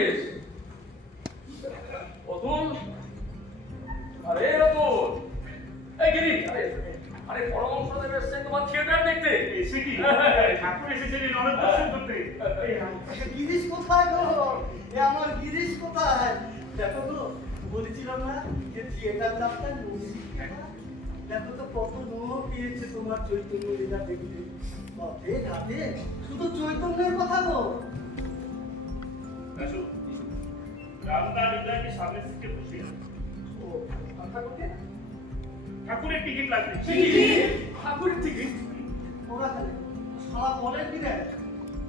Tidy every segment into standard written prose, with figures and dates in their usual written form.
আছিস? অতুল, আরে অতুল, এই গিরি, আরে পরমহংস দেব এসেছেন তোমার থিয়েটার দেখতে। এসে কি ঠাকুর এসেছেন নরক দর্শন করতে? গিরিশ কোথায় গো? আমার গিরিশ কোথায়? দেখো তো, বলেছিলাম না যে থিয়েটার যাত্রা দেখো তো কত লোক পেয়েছে তোমার চৈতন্য লীলা দেখতে। পথে ঘাটে শুধু চৈতন্যের কথা গো। আসো, রামদা হৃদয়কে সামনের সিটে বসে ও ঠাকুরকে ঠাকুরের টিকিট লাগবে। ঠাকুরের টিকিট ওরা খালি সারা বলেন দিলে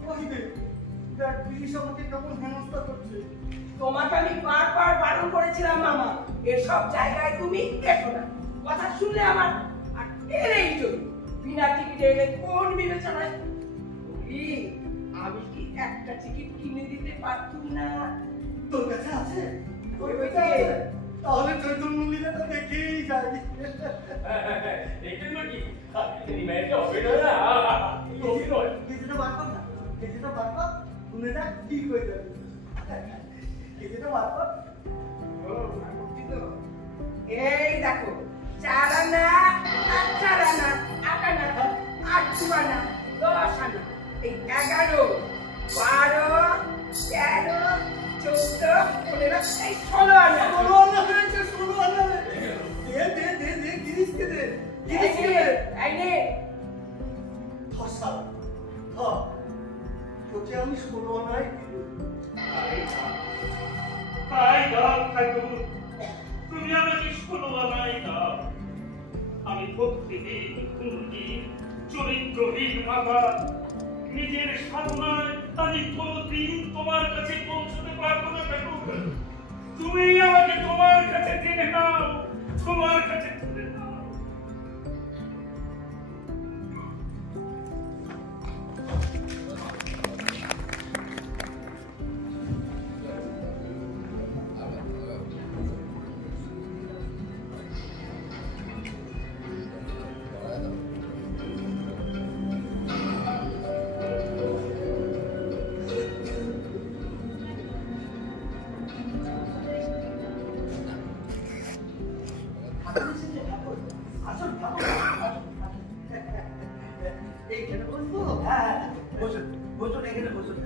কহিবে দেখ গিরিশ আমাকে কেমন হেনস্থা করছে। তোমাকে আমি বারবার বারণ করেছিলাম মামা, এসব জায়গায় তুমি এসো না। কথা শুনলে আমার আর এলেই চলি। বিনা টিকিটে এলে কোন বিবেচনায় বলি, আমি কি একটা টিকিট কিনে দিতে পারতুম না? তোর কাছে আছে? ওই বইতে আছে। তাহলে চৈতন্য লীলাটা দেখেই যাই। দেখলেন নাকি রিমাইন্ডটা হবে না? অভিনয় কেজিটা বার কর না, কেজিটা বার কর, শুনে দেখ ঠিক হয়ে যাবে। কেজিটা বার কর। এই দেখো, 4 আনা, 4 আনা, 8 আনা, 8 আনা, 10 আনা, এই 11, 12, 13, 14, 15, এই 16 আনা। 16 আনা হয়েছে, 16 আনা। দে, গিরিশকে দে, গিরিশকে দে। এই নে। ধসা, তোকে আমি 16 আনাই দিব। তাই দাও ঠাকুর, তুমি আমাকে 16 আনাই দাও। আমি ভক্তিহীন, গুণহীন, চরিত্রহীন মাতা, নিজের সাধনায় আমি কোনদিন তোমার কাছে পৌঁছতে পারবো না ঠাকুর। তুমি আমাকে তোমার কাছে টেনে নাও, তোমার কাছে টেনে নাও। এইখানে বসবো? হ্যাঁ, বসুন, এখানে বসুন।